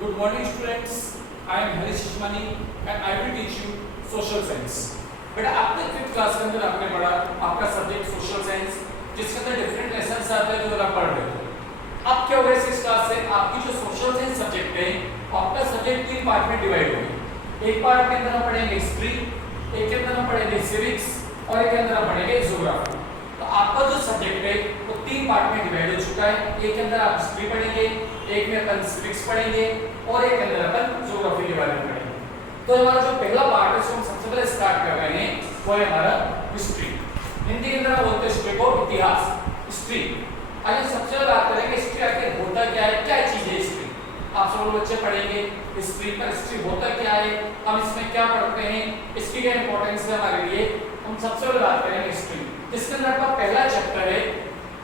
Good morning students. I am Harish Shishmani and I will teach you social science. बेटा आपने 5th class के अंदर आपने पढ़ा आपका सब्जेक्ट सोशल साइंस जिसके अंदर डिफरेंट लेसन्स आते हैं जो आप पढ़ रहे हो। अब क्या होगा इस क्लास से आपकी जो सोशल साइंस सब्जेक्ट है आपका सब्जेक्ट 3 पार्ट में डिवाइड होगा। एक पार्ट के अंदर हम पढ़ेंगे हिस्ट्री, एक के अंदर हम पढ़ेंगे सिविक्स और एक के अंदर हम पढ़ेंगे ज्योग्राफी। तो आपका जो सब्जेक्ट है वो 3 पार्ट में डिवाइड हो चुका है। एक के अंदर आप हिस्ट्री पढ़ेंगे, एक में अपन सिविक्स पढ़ेंगे और एक के अंदर अपन ज्योग्राफी के बारे में पढ़ेंगे। तो हमारा जो पहला पार्ट है हम सबसे पहले स्टार्ट कर रहे हैं वो है हमारा हिस्ट्री। हिंदी के अंदर हम बोलते हैं हिस्ट्री को इतिहास, हिस्ट्री। आइए सबसे पहले बात करेंगे हिस्ट्री आखिर होता क्या है, क्या चीज है हिस्ट्री। आप सब लोग बच्चे पढ़ेंगे हिस्ट्री पर, हिस्ट्री होता क्या है, हम इसमें क्या पढ़ते हैं, इसकी क्या इंपॉर्टेंस है हमारे लिए। हम सबसे पहले बात करेंगे हिस्ट्री जिसके अंदर आपका पहला चैप्टर है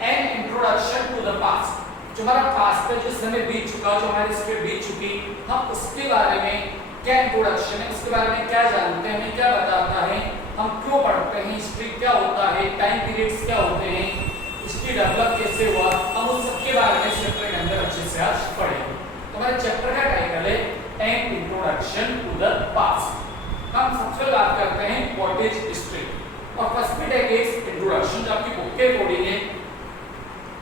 an introduction to the past. जो हमारा पास्ट है, जो समय बीत चुका, जो हमारी हिस्ट्री बीत चुकी, हम उसके बारे में क्या इंट्रोडक्शन है, उसके बारे में क्या जानते हैं, हमें क्या बताता है, हम क्यों पढ़ते हैं, हिस्ट्री क्या होता है, टाइम पीरियड्स क्या होते हैं, हिस्ट्री डेवलप कैसे हुआ, हम उस सब के बारे में चैप्टर के अंदर अच्छे से आज पढ़ेंगे। तो हमारे चैप्टर का टाइटल है an introduction to the past. हम सबसे बात करते हैं व्हाट इज हिस्ट्री और फर्स्ट में टेक इंट्रोडक्शन जो आपकी बुक के अकॉर्डिंग है।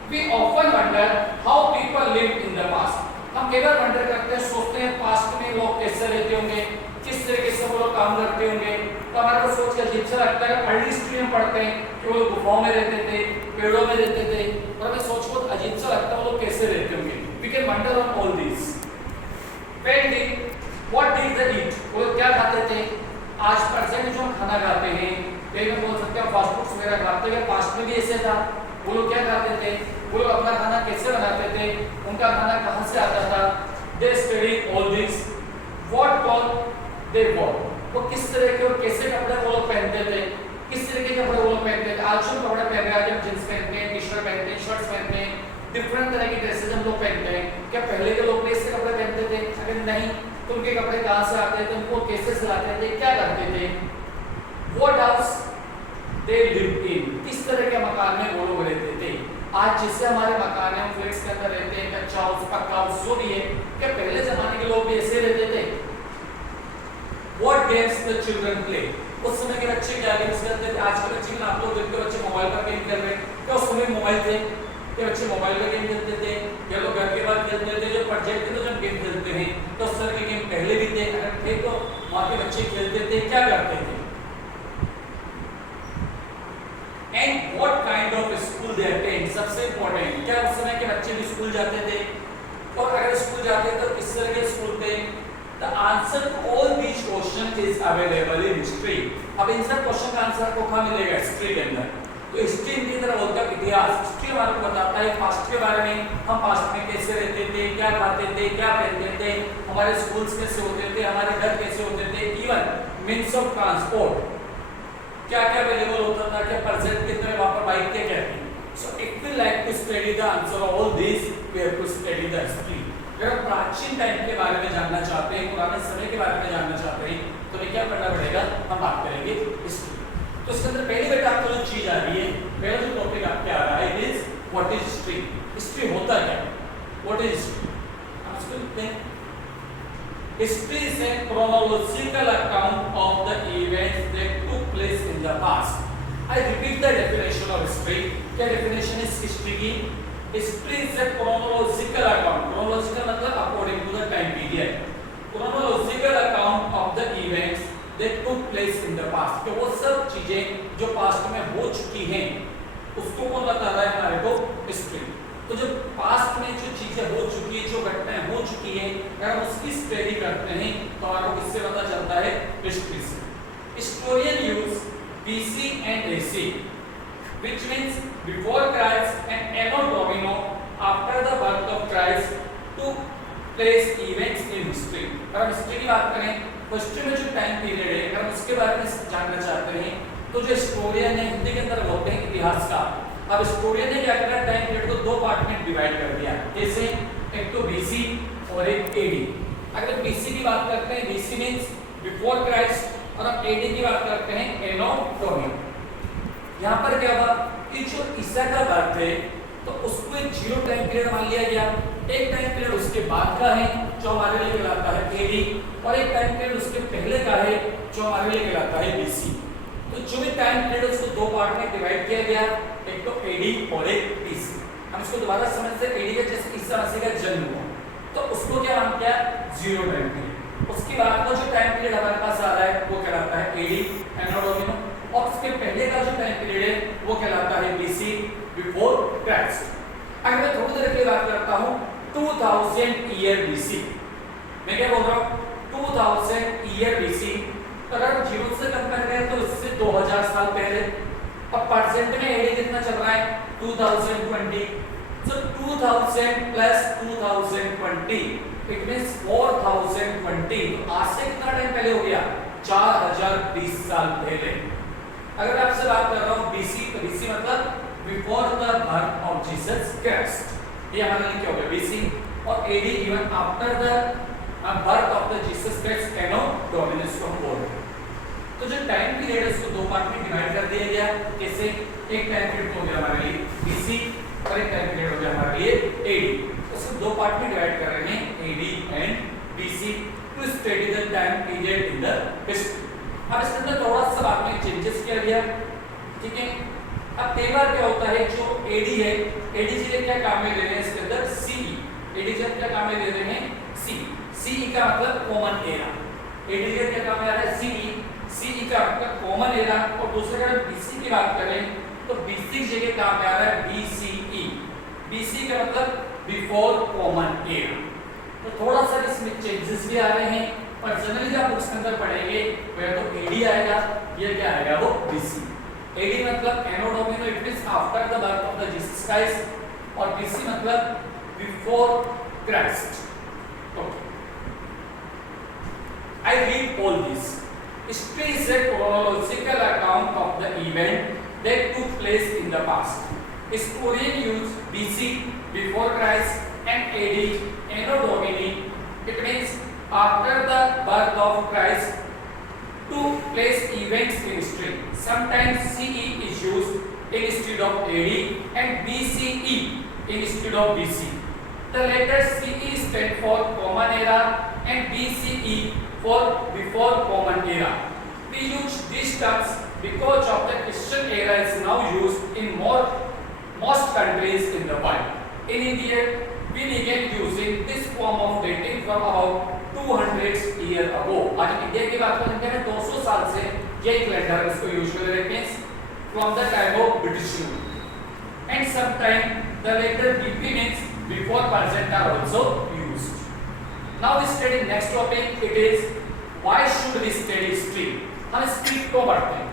We often wonder how people lived in the past. हम कई बार वंडर करते हैं, सोचते हैं पास्ट में लोग कैसे रहते होंगे, किस तरीके से वो लोग काम करते होंगे। तो हमारे को सोच के अजीब सा लगता है। अर्ली हिस्ट्री में पढ़ते हैं कि वो लोग गुफाओं में रहते थे, पेड़ों में रहते थे, और हमें सोच को अजीब सा लगता है वो लोग कैसे रहते होंगे। We can wonder on all these. What did they eat? वो लोग क्या खाते थे। आज प्रेजेंट जो हम खाना खाते हैं, कई बार बोल सकते हैं फास्ट फूड्स वगैरह खाते हैं, पास्ट में भी ऐसे था। वो लोग क्या खाते थे, वो लोग अपना खाना कैसे बनाते थे, उनका खाना कहाँ से आता था। They studied all this. What clothes they wore. वो किस तरह के और कैसे कपड़े वो लोग पहनते थे, किस तरह के कपड़े वो लोग पहनते थे। आज जो कपड़े पहन रहे हैं, आज हम जींस पहनते हैं, टी शर्ट पहनते हैं, शर्ट्स पहनते हैं, डिफरेंट तरह की ड्रेसेस हम लोग पहनते हैं। क्या पहले के लोग ऐसे कपड़े पहनते थे? अगर नहीं तो उनके कपड़े कहाँ से आते थे, उनको कैसे सिलाते थे, क्या करते थे। What house they lived in. किस तरह के मकान में वो लोग रहते थे। आज जैसे हमारे मकान है, हम फ्लैट्स के अंदर रहते हैं, कच्चा हाउस, पक्का हाउस जो भी है, क्या पहले जमाने के लोग भी ऐसे रहते थे। What games the children play. उस समय के बच्चे क्या गेम्स खेलते थे। आज के बच्चे आप लोग देखते हो बच्चे मोबाइल पर गेम खेल रहे हैं। क्या उस समय मोबाइल थे, क्या बच्चे मोबाइल पर गेम खेलते थे, या लोग घर के बाद खेलते थे। जो प्रोजेक्ट थे तो जब गेम खेलते हैं तो उस तरह के गेम पहले भी थे। अगर थे तो वहाँ के बच्चे खेलते थे, क्या करते थे। And what kind of school they attend. सबसे इम्पोर्टेंट, क्या उस समय के बच्चे भी स्कूल जाते थे, और अगर स्कूल जाते तो किस तरह के स्कूल थे। The answer to all these questions is available in history. अब इन सब क्वेश्चन का आंसर को कहाँ मिलेगा, हिस्ट्री के अंदर। तो हिस्ट्री की तरह बोलता है इतिहास। हिस्ट्री हमारे को बताता है पास्ट के बारे में, हम पास्ट में कैसे रहते थे, क्या खाते थे, क्या पहनते थे, हमारे स्कूल्स कैसे होते थे, हमारे घर कैसे होते थे, इवन मीन्स ऑफ ट्रांसपोर्ट क्या क्या अवेलेबल होता था, क्या प्रेजेंट के तरह वहां पर बाइक के क्या थी। So if we like to study the answer of all this we have to study the history. अगर प्राचीन टाइम के बारे में जानना चाहते हैं, पुराने समय के बारे में जानना चाहते हैं, तो हमें क्या करना पड़ेगा, हम बात करेंगे हिस्ट्री। तो इसके अंदर पहली बेटा आपको जो चीज आ रही है, पहला जो टॉपिक आपके आ रहा है it is what is history. History होता क्या है, व्हाट इज हिस्ट्री। आप इसको लिखते हैं। History is a chronological account of the events that took place in the past. I repeat the definition of history. क्या definition is history की? History is a chronological account. Chronological मतलब according to the time period. Chronological account of the events that took place in the past. तो वो सब चीजें जो past में हो चुकी हैं, उसको कौन बता रहा है हमारे को, हिस्ट्री। तो जो पास्ट में जो चीजें हो चुकी है, जो घटनाएं हो चुकी है, अगर हम उसकी स्टडी करते हैं तो हमारे को किससे पता चलता है, हिस्ट्री से। Historian use BC and AC, which means before Christ and Anno Domini after the birth of Christ to place events in history. अगर हम हिस्ट्री की बात करें तो हिस्ट्री में जो टाइम पीरियड है, अगर हम उसके बारे में जानना चाहते हैं तो जो हिस्टोरियन है, हिंदी के अंदर बोलते हैं इतिहासकार। अब हिस्टोरियन ने क्या किया, टाइम पीरियड को 2 पार्ट में डिवाइड कर दिया। जैसे एक तो BC और एक AD। अगर BC की बात करते हैं, BC मींस बिफोर क्राइस्ट, और अब AD की बात करते हैं एनो डोमिनी। यहाँ पर क्या हुआ कि जो ईसा का बर्थ है तो उसको एक जीरो टाइम पीरियड मान लिया गया, एक टाइम पीरियड उसके बाद का है जो हमारे लिए कहलाता है एडी, और एक टाइम पीरियड उसके पहले का है जो हमारे लिए कहलाता है बीसी। तो जो भी टाइम पीरियड उसको दो पार्ट में डिवाइड किया गया, एक तो एडी और एक बीसी। हम इसको दोबारा समझते हैं, एडी का जैसे ईसा मसीह का जन्म हुआ तो उसको क्या नाम किया, जीरो टाइम पीरियड। उसके बाद का जो टाइम पीरियड हमारे पास आ रहा है वो कहलाता है एडी एनो डोमिनो, और उसके पहले का जो टाइम पीरियड है वो कहलाता है बीसी बिफोर क्राइस्ट। अगर मैं थोड़ी देर के लिए बात करता हूं 2000 ईयर बीसी, मैं क्या बोल रहा हूं 2000 ईयर बीसी, अगर जीरो से कंपेयर करें तो इससे 2000 साल पहले। अब परसेंट में एडी कितना चल रहा है 2020, so 2000 plus 2020 it means 4020, तो आज से कितना टाइम पहले हो गया 4020 साल पहले। अगर आपसे बात कर रहा हूं बीसी, तो बीसी मतलब before the birth of Jesus Christ, ये हमारे लिए क्या हो गया बीसी, और AD even after the birth of the Jesus Christ anno domini को हम बोल रहे हैं। तो जो टाइम पीरियड है उसको दो पार्ट में डिवाइड कर दिया गया, कैसे, एक टाइम पीरियड हो गया हमारे लिए बीसी और एक टाइम पीरियड हो गया हमारे लिए एडी। उसको दो पार्ट में डिवाइड कर रहे हैं AD and BC to study the time period in the history. अब इसके अंदर थोड़ा सा बाद में चेंजेस किया गया, ठीक है। अब कई बार क्या होता है जो एडी है, एडी से क्या काम में ले रहे हैं इसके अंदर सीई, एडी से क्या काम में ले रहे हैं सी, सीई का मतलब कॉमन एरा, एडी से क्या काम में आ रहा है सीई, सीई का मतलब कॉमन एरा, और दूसरे का बीसी की बात करें तो बीसी की जगह काम में आ रहा है बीसीई, बीसी का मतलब बिफोर कॉमन एरा। तो थोड़ा सा इसमें चेंजेस भी आ रहे हैं, पर जनरली आप उसके अंदर पढ़ेंगे वह तो एडी आएगा, ये क्या आएगा वो बीसी। एडी मतलब anno domino, it means after the birth of the Jesus Christ, और बीसी मतलब before Christ. Okay, I read all this. History is a chronological account of the event that took place in the past. Historians use BC before Christ and AD Anno Domini, it means after the birth of Christ, to place events in history. Sometimes CE is used instead of AD and BCE instead of BC. The letter CE stands for Common Era and BCE for before Common Era. We use these terms because of the Christian era is now used in most countries in the world. In India, we began using this form of dating from about 200 years ago. आज India की बात करते हैं 200 साल से ये calendar इसको use कर रहे हैं from the time of British rule. And sometime the letter BP means before present are also used. Now we study next topic. It is why should we study history? हम history क्यों पढ़ते हैं?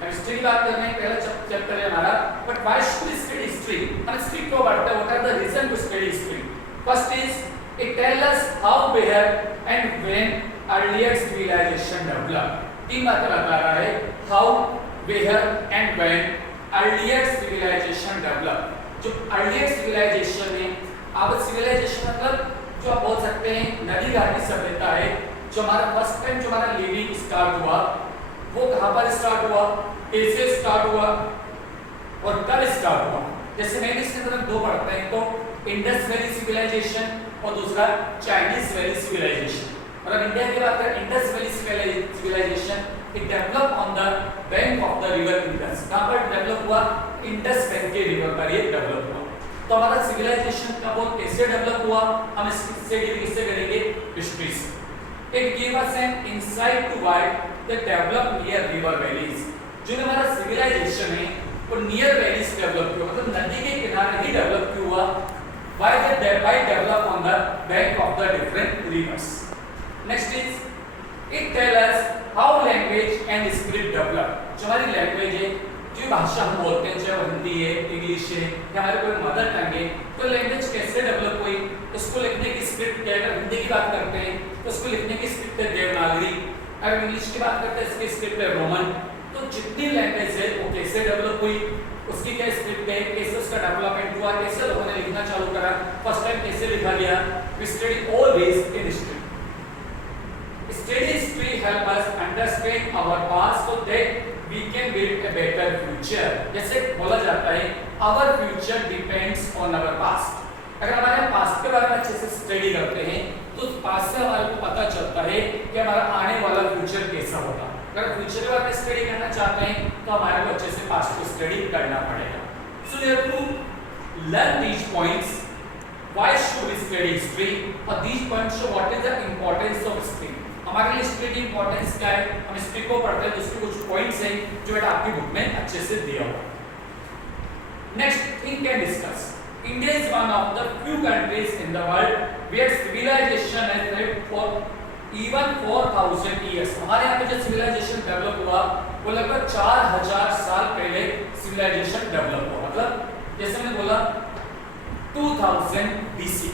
हम history की बात कर रहे हैं, पहला चैप्टर है हमारा, but why should we study history? हम हिस्ट्री क्यों पढ़ते हैं? What are the reason to study history? First is it tell us how, where and when earlier civilisation develop. तीन बातें बता रहा है, how, where and when earlier civilisation develop. जो अर्लियर सिविलाइजेशन है, अब सिविलाइजेशन मतलब जो आप बोल सकते हैं नदी घाटी सभ्यता है, जो हमारा फर्स्ट टाइम जो हमारा लिविंग स्टार्ट हुआ वो कहां पर स्टार्ट हुआ, कैसे स्टार्ट हुआ और कब स्टार्ट हुआ। जैसे मैं इसके अंदर दो पढ़ते हैं, तो इंडस वैली सिविलाइजेशन और दूसरा चाइनीज वैली सिविलाइजेशन। और अब इंडिया की बात करें, Indus valley civilisation it develop on the bank of the river Indus. कहां पर डेवलप हुआ? इंडस बैंक के रिवर पर ये डेवलप हुआ। तो हमारा सिविलाइजेशन कब और कैसे डेवलप हुआ हम इससे डील किससे करेंगे? हिस्ट्री से। It gives us an insight to why they develop near river valleys. जो हमारा सिविलाइजेशन है वो नियर वैलीज डेवलप हुआ, मतलब नदी के किनारे ही डेवलप क्यों हुआ? Why develop on the bank of the different rivers. Next is it tell us how language and script develop. जो हमारी लैंग्वेज है, जो भाषा हम बोलते हैं, चाहे वो हिंदी है, इंग्लिश है या हमारे कोई मदर टंग है, तो लैंग्वेज कैसे डेवलप हुई, उसको लिखने की स्क्रिप्ट क्या है? अगर हिंदी की बात करते हैं तो उसको लिखने की स्क्रिप्ट है देवनागरी, अगर इंग्लिश की बात करते हैं इसकी स्क्रिप्ट है रोमन। तो जितनी लैंग्वेज है वो कैसे डेवलप हुई, उसकी क्या स्क्रिप्ट है, कैसे उसका डेवलपमेंट हुआ, कैसे लोगों ने लिखना चालू करा, फर्स्ट टाइम कैसे लिखा गया। We study all this in history. Study history help us understand our past so that we can build a better future. जैसे बोला जाता है our future depends on our past. अगर हमारे पास्ट के बारे में अच्छे से स्टडी करते हैं तो पास्ट से हमारे को पता चलता है कि हमारा आने वाला फ्यूचर कैसा होगा। अगर फ्यूचर के बारे में स्टडी करना चाहते हैं तो हमारे को अच्छे से पास्ट को स्टडी करना पड़ेगा। So we have to learn these points, why should we study history, और these points show what is the importance of history. हमारे लिए हिस्ट्री की इंपॉर्टेंस क्या है, हम हिस्ट्री को पढ़ते हैं तो उसके कुछ पॉइंट्स हैं जो बेटा आपकी बुक में अच्छे से दिया हुआ है। Next think and discuss. India is one of the few countries in the world where civilization has lived for even 4000 years. हमारे यहाँ पे जो civilization develop हुआ वो लगभग 4000 साल पहले civilization develop हुआ। मतलब जैसे मैंने बोला 2000 BC.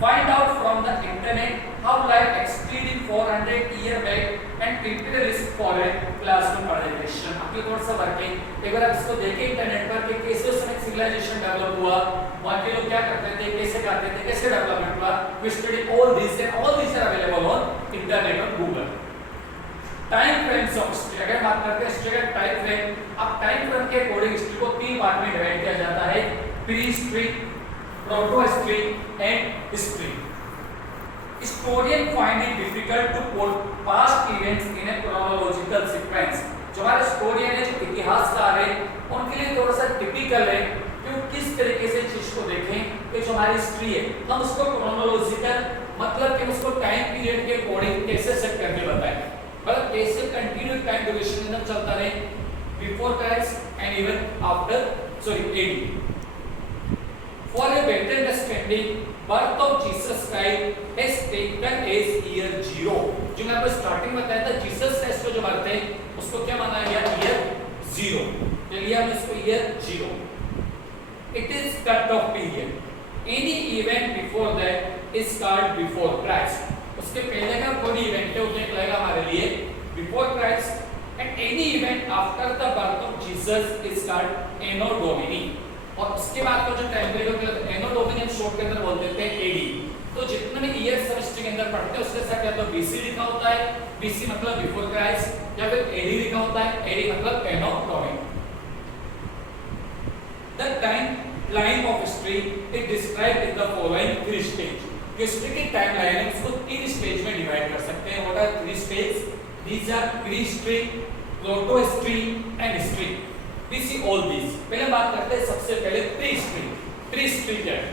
Find out from the internet how life exceeding 400 year back and prepare a list for a classroom presentation. आपके थोड़ा सा वर्किंग एक बार आप इसको देखें इंटरनेट पर कि कैसे उस समय सिविलाइजेशन डेवलप हुआ, वहाँ के लोग क्या करते थे, कैसे खाते थे, कैसे डेवलपमेंट हुआ। We study all these and all these are available on internet और Google. Time frames of history, अगर बात करते हैं हिस्ट्री का टाइम फ्रेम, अब टाइम फ्रेम के अकॉर्डिंग हिस्ट्री को तीन पार्ट में डिवाइड किया जाता है, pre history, proto history and history. Historians find it difficult to put past events in a chronological sequence. जो हमारे हिस्टोरियन है, जो इतिहासकार है, उनके लिए थोड़ा सा टिपिकल है कि वो किस तरीके से चीज को देखें कि जो हमारी हिस्ट्री है हम उसको क्रोनोलॉजिकल मतलब कि उसको टाइम पीरियड के अकॉर्डिंग कैसे सेट करके बताएं, मतलब कैसे कंटिन्यू टाइम ड्यूरेशन के अंदर चलता रहे before Christ and even after AD. For a better understanding, birth of Jesus Christ is taken as year 0. जो मैं आपको स्टार्टिंग में बताया था जीसस क्राइस्ट को जो बर्थ है उसको क्या माना गया, ईयर 0। चलिए हम इसको year 0। It is cut off period. Any event before that is called before Christ. उसके पहले का कोई इवेंट है उसे लगेगा हमारे लिए before Christ, and any event after the birth of Jesus is called Anno Domini. और उसके बाद का जो टाइम पीरियड होता है एनो डोमिनी हम शॉर्ट के अंदर बोल देते हैं एडी। तो जितने भी ईयर हिस्ट्री के अंदर पढ़ते हैं उसके साथ या तो बीसी लिखा होता है, बीसी मतलब बिफोर क्राइस्ट, या फिर एडी लिखा होता है, एडी मतलब anno domini. The time line of history is described in the following three stage. History की टाइम लाइन है उसको तीन स्टेज में डिवाइड कर सकते हैं। What are three stage? These are pre history, proto history and history. We see all these. पहले बात करते हैं सबसे पहले प्री हिस्ट्री। प्री हिस्ट्री क्या है?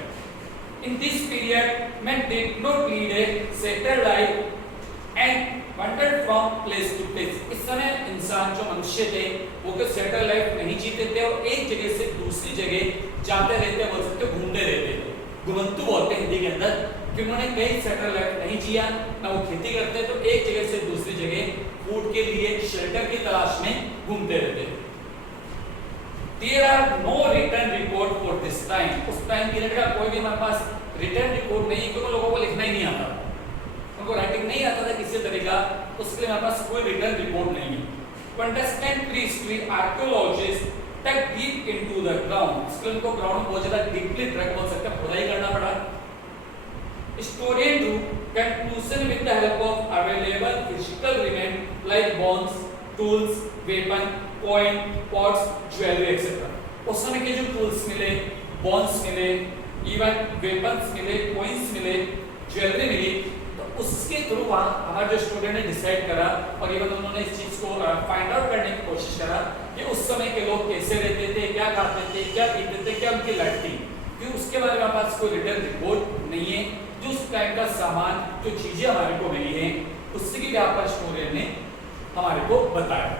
In this period, men did not lead a settled life and wandered from place to place. इस समय इंसान जो मनुष्य थे वो कोई सेटल लाइफ नहीं जीते थे और एक जगह से दूसरी जगह जाते रहते, बोल सकते घूमते रहते थे। घुमंतु बोलते हैं हिंदी के अंदर कि उन्होंने कहीं सेटल लाइफ नहीं जिया, ना वो खेती करते, तो एक जगह से दूसरी जगह फूड के लिए शेल्टर की तलाश में घूमते रहते थे। There are no written record for this time. उस टाइम पीरियड का कोई भी हमारे पास रिटर्न रिकॉर्ड नहीं, क्योंकि लोगों को लिखना ही नहीं आता, उनको राइटिंग नहीं आता था किसी तरीका, उसके लिए हमारे पास कोई रिटर्न रिकॉर्ड नहीं है। To understand prehistory, archaeologists dug deep into the ground. इसके लिए उनको ग्राउंड बहुत ज़्यादा डीपली ट्रैक बोल सकते हैं, खुदाई करना पड़ा। Historians drew conclusion with the help of available physical remains like bones, tools, weapons, coin, pots, jewelry etc. उस समय के जो टूल्स मिले, बॉन्स मिले, इवन वेपन्स मिले, कॉइन्स मिले, ज्वेलरी मिली, तो उसके थ्रू वहाँ हमारे जो स्टूडेंट ने डिसाइड करा और इवन उन्होंने इस चीज को फाइंड आउट करने की कोशिश करा कि उस समय के लोग कैसे रहते थे, क्या खाते थे, क्या पीते थे, क्या उनकी लाइफ थी, क्योंकि उसके बारे में हमारे पास कोई रिटर्न रिपोर्ट नहीं है। जो उस टाइम का सामान, जो चीजें हमारे को मिली है, उससे की व्यापार स्टूडेंट ने हमारे को बताया।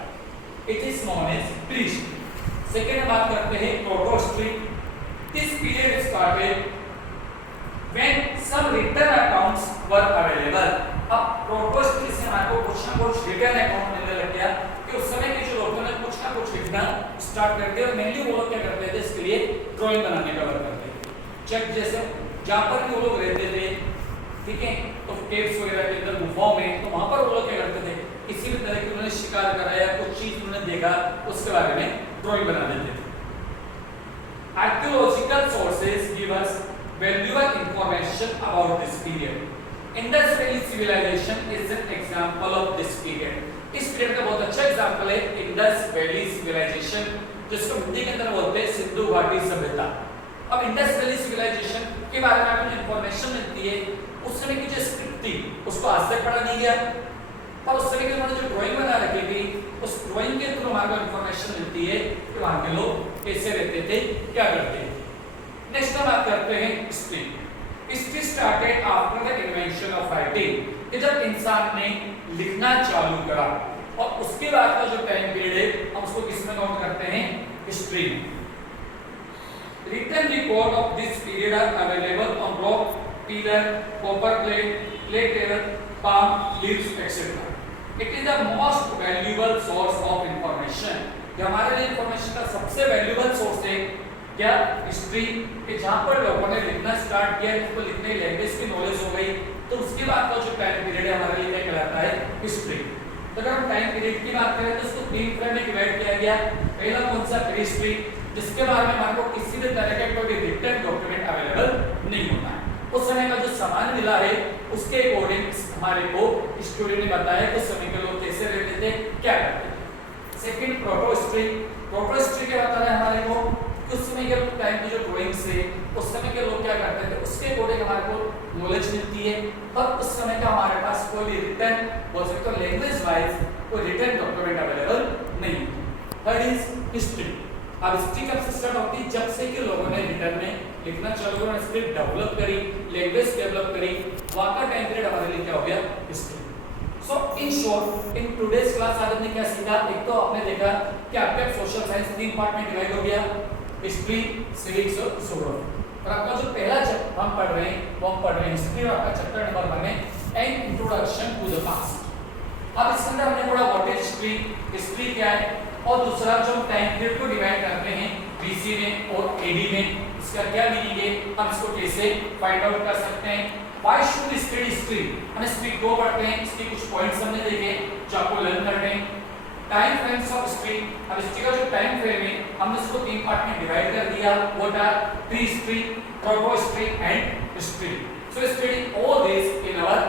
It is known as pre-history. Second बात करते हैं proto history. This period started when some written accounts were available. अब proto history से हमारे को कुछ ना कुछ written account मिलने लग गया कि उस समय के जो लोगों ने कुछ ना कुछ लिखना स्टार्ट कर दिया और मेनली वो लोग क्या करते थे, इसके लिए ड्राइंग बनाने का वर्क करते थे। चेक जैसे जहाँ पर भी वो लोग रहते थे, ठीक है, तो केव्स वगैरह के अंदर गुफाओं में, तो वहाँ पर वो लोग क्या करते थे, किसी भी तरह की उन्होंने शिकार करा या कुछ चीज उन्होंने देखा उसके बारे में ड्राइंग बना देते थे। Archaeological sources give us valuable information about this period. Indus Valley civilization is an example of this period. इस पीरियड का बहुत अच्छा एग्जांपल है इंडस वैली सिविलाइजेशन, जिसको हिंदी के अंदर बोलते हैं सिंधु घाटी सभ्यता। अब इंडस वैली सिविलाइजेशन के बारे में आपको जो इंफॉर्मेशन मिलती है उस समय की जो स्क्रिप्ट थी उसको आज तक पढ़ा नहीं गया, पर उस समय के उन्होंने जो ड्राइंग बना रखी थी उस ड्राइंग के थ्रू हमारे को इंफॉर्मेशन मिलती है कि वहाँ के लोग कैसे रहते थे, क्या करते थे। नेक्स्ट हम बात करते हैं history. History started after the invention of writing, कि जब इंसान ने लिखना चालू करा और उसके बाद का जो टाइम पीरियड है हम उसको किस में काउंट करते हैं, हिस्ट्री में। Written record of this period are available on rock, pillar, copper plate, clay table, palm leaves, etc. It is the most valuable source of information. ये हमारे लिए इंफॉर्मेशन का सबसे वैल्यूएबल सोर्स है क्या, हिस्ट्री, कि जहाँ पर लोगों ने लिखना स्टार्ट किया, उनको लिखने की लैंग्वेज की नॉलेज हो गई, तो उसके बाद का जो टाइम पीरियड है हमारे लिए क्या कहलाता है, हिस्ट्री। तो अगर हम टाइम पीरियड की बात करें तो इसको 3 फ्रेम में डिवाइड किया गया। पहला कौन सा, हिस्ट्री, जिसके बारे में हमारे को किसी भी तरह का कोई रिटन डॉक्यूमेंट अवेलेबल नहीं होता है। उस समय का जो सामान मिला है उसके अकॉर्डिंग हमारे को स्टोरी ने बताया कि उस समय के लोग कैसे रहते थे, क्या करते थे। Second, proto history. Proto history क्या बताना है हमारे को कि उस समय के टाइम की जो ड्राइंग्स है उस समय के लोग क्या करते थे, उसके अकॉर्डिंग हमारे को नॉलेज मिलती है, पर उस समय का हमारे पास कोई भी रिटन, बोल सकते हो लैंग्वेज वाइज कोई रिटन डॉक्यूमेंट अवेलेबल नहीं। Third is history. अब हिस्ट्री कब से स्टार्ट होती है, जब से कि लोगों ने रिटर्न में लिखना चालू करा, स्क्रिप्ट डेवलप करी, लैंग्वेज डेवलप करी, वहां का टाइम पीरियड हमारे लिए क्या हो गया, history. So in short in today's class आज हमने क्या सीखा, एक तो आपने देखा कि आपका सोशल साइंस 3 पार्ट में डिवाइड हो गया, हिस्ट्री, सिविक्स और ज्योग्राफी। और आपका जो पहला चैप्टर हम पढ़ रहे हैं वो हम पढ़ रहे हैं हिस्ट्री, और आपका चैप्टर नंबर 1 है an introduction to the past. अब इसके अंदर हमने पढ़ा व्हाट इज हिस्ट्री, हिस्ट्री क्या है, और दूसरा जो टाइम पीरियड को डिवाइड करते हैं बीसी में और एडी में, इसका क्या मीनिंग है, हम इसको कैसे फाइंड आउट कर सकते हैं। Why should we study history, हम हिस्ट्री को पढ़ते हैं, इसके कुछ पॉइंट्स हमने देखे जो आपको लर्न करने हैं। टाइम फ्रेम्स ऑफ हिस्ट्री, अब हिस्ट्री का जो टाइम फ्रेम है हमने इसको 3 पार्ट में डिवाइड कर दिया, what are pre history, proto history and history. So study all this in our